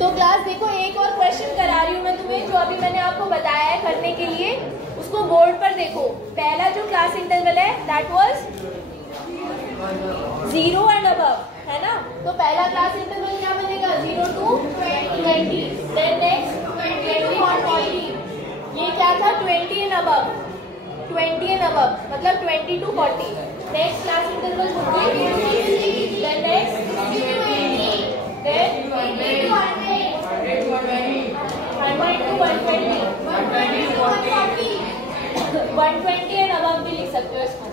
तो क्लास देखो, एक और क्वेश्चन करा रही हूँ मैं तुम्हें, जो अभी मैंने आपको बताया है करने के लिए, उसको बोर्ड पर देखो। पहला जो क्लास इंटरवल है दैट वाज 0 एंड अबव, है ना। तो पहला क्लास इंटरवल क्या बनेगा? 0 to 20। Then next 20 to 40। ये क्या था? 20 एंड अबव, 20 एंड अबव मतलब 20 to 40। Next class interval then next 20, then 20 to 100, 100 to 120, 120 to 140, 120 and above भी लिख सकते हो इसको,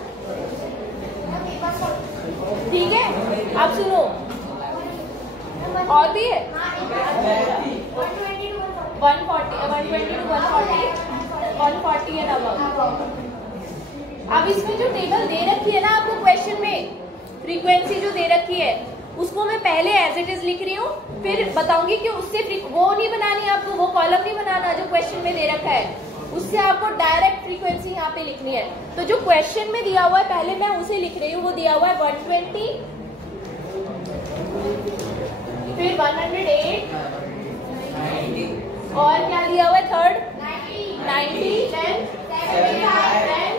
ठीक है। अब सुनो, और भी है 120 to 140 एंड अबव। अब इसमें जो टेबल दे रखी है ना आपको क्वेश्चन में, फ्रीक्वेंसी जो दे रखी है उसको मैं पहले एज इट इज लिख रही हूँ, फिर बताऊंगी कि उससे वो नहीं बनानी आपको, वो कॉलम नहीं बनाना जो क्वेश्चन में दे रखा है, उससे आपको डायरेक्ट फ्रीक्वेंसी यहाँ पे लिखनी है। तो जो क्वेश्चन में दिया हुआ है पहले मैं उसे लिख रही हूँ, वो दिया हुआ है 120, फिर 108, और क्या दिया हुआ है थर्ड 90, देन 75, देन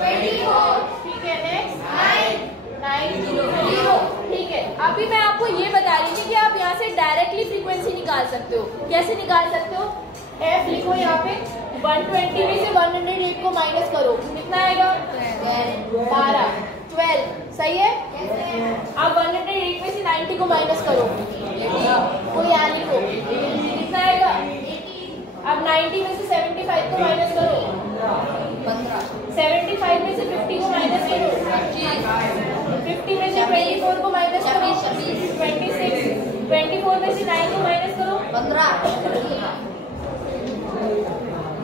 24, ठीक है। नेक्स्ट 9, ठीक है। अभी मैं आपको ये बता रही थी कि आप यहाँ से डायरेक्टली फ्रीक्वेंसी निकाल सकते हो। कैसे निकाल सकते हो? F लिखो यहाँ पे, 120 में से 108 को माइनस करो, कितना आएगा? 12, 12, सही है। अब 108 में से 90 को माइनस करो, वो यहाँ लिखो, कितना आएगा? अब 90 में से 75 को माइनस करो, 75 में से 50 को माइनस करो, 50 में से 24 को माइनस करो, 26, 24 में से 9 को माइनस करो, 15,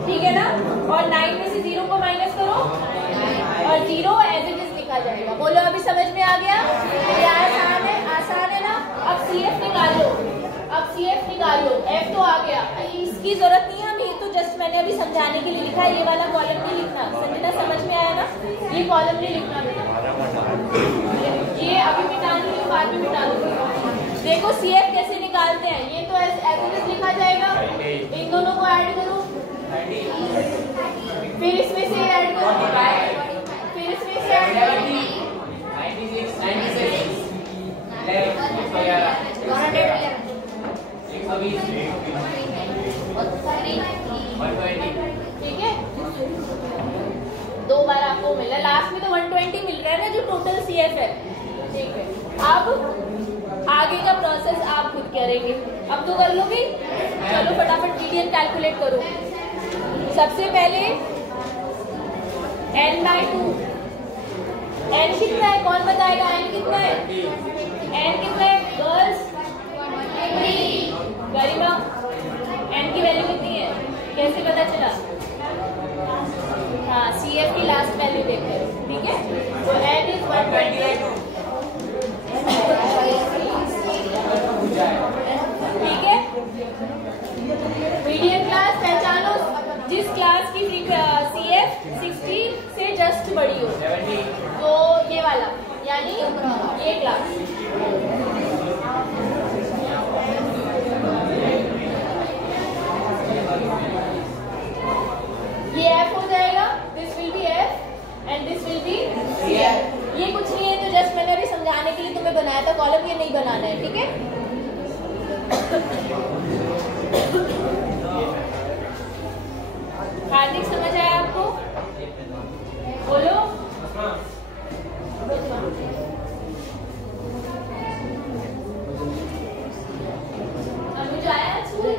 ठीक है ना। और 9 में से 0 को माइनस करो, और 0 एज इट इज लिखा जाएगा। बोलो अभी समझ में आ गया? ये आसान है ना। अब CF निकाल लो, F तो आ गया, इसकी जरूरत नहीं है हमें, तो जस्ट मैंने अभी समझाने के लिए लिखा है। ये वाला कॉलम नहीं लिखना, संजना समझ में आया ना? ये कॉलम नहीं लिखना बेटा, ये अभी मिटा दूंगी, बाद में मिटा दूंगी। देखो CF कैसे निकालते हैं, ये तो एज इट इज लिखा जाएगा, इन दोनों को ऐड करो, फिर इसमें से ऐड करो, फिर इसमें से ऐड करो, 96, ठीक है। 2 बार आपको मिला, लास्ट में तो 120 मिल रहा है ना जो टोटल CF है, ठीक है। अब आगे का प्रोसेस आप खुद करेंगे। अब तो कर लोगे, चलो फटाफट मीडियन कैलकुलेट करो। सबसे पहले n/2, n कितना है कौन बताएगा? n कितना है? n कितना है गर्ल्स? 3। गरिमा n की वैल्यू कितनी है? कैसे पता चला? हाँ, CF की लास्ट वैल्यू देखते हैं, ठीक है। तो n इज 120, ठीक है। मीडियन क्लास पहचानो, जिस क्लास की CF 60 से जस्ट बड़ी हो, तो ये वाला यानी ये क्लास। ये F हो जाएगा, this will be F and this will be CF। ये कुछ नहीं है, तो जस्ट मैंने अभी समझाने के लिए तुम्हें बनाया था कॉलम, ये नहीं बनाना है, ठीक है। हार्दिक समझ आया आपको? बोलो। मुझे आया स्कूल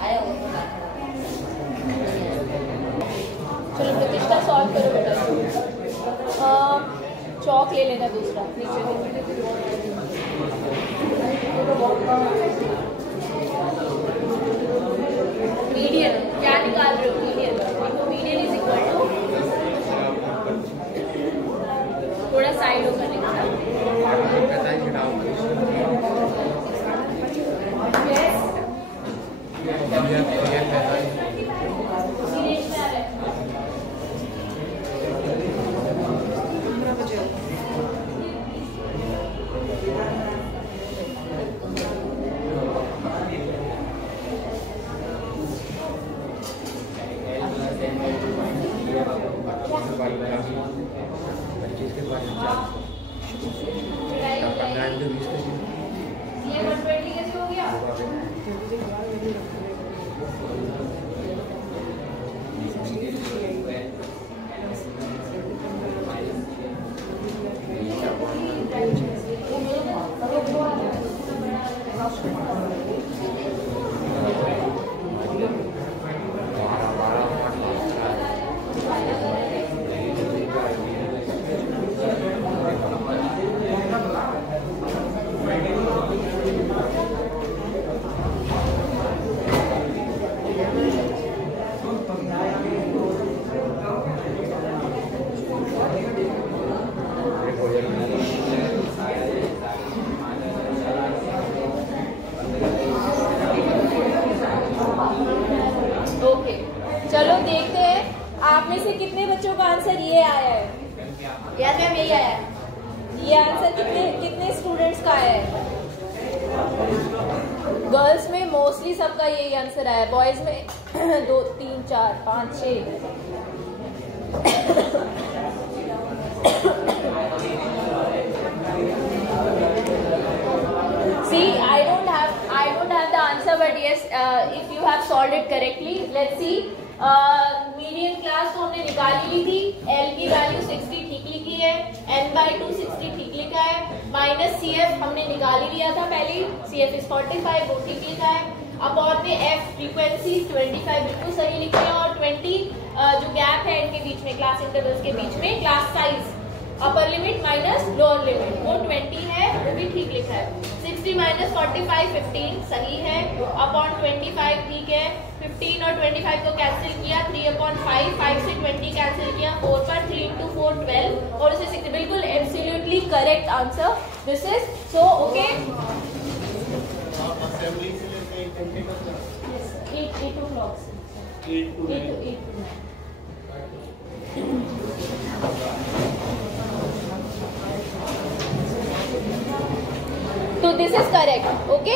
आया। चलो प्रतिष्ठा सॉल्व करो बेटा। चौक ले लेना दूसरा, नीचे मीडियन क्या निकाल रहे हो? मीडियन इज इक्वल टू, थोड़ा साइड होकर लिखना, चलो देखते हैं आप में से कितने बच्चों का आंसर ये आया है। यस मैम यही आया है। ये आंसर कितने स्टूडेंट्स का आया है? गर्ल्स में मोस्टली सबका यही आंसर आया है। बॉयज में 2 3 4 5 6 See, I don't have the answer, but yes, if you have solved it correctly, let's see. Median class तो हमने निकाली ली थी। L की वैल्यू 60 ठीक लिखी है, n/2 60 ठीक लिखा है, माइनस CF हमने निकाल ही लिया था पहले, CF इज 45 वो ठीक लिखा है। अपॉन में F फ्रीक्वेंसी 25 बिल्कुल सही लिखी है, और 20 जो गैप है इनके बीच में, क्लास इंटरवल्स के बीच में, class size upper limit minus lower limit वो 20 है, वो भी ठीक लिखा है। 60 माइनस 45 15 सही है, अपॉन 25 ठीक है। 15 और 25 को कैंसिल किया, 3/5, 5 से 20 कैंसिल किया, 4 पर 3 into 4 12 और इसे 60 बिल्कुल absolutely correct answer this is. So okay 8 o'clock 8 to 9 तो दिस इज करेक्ट। ओके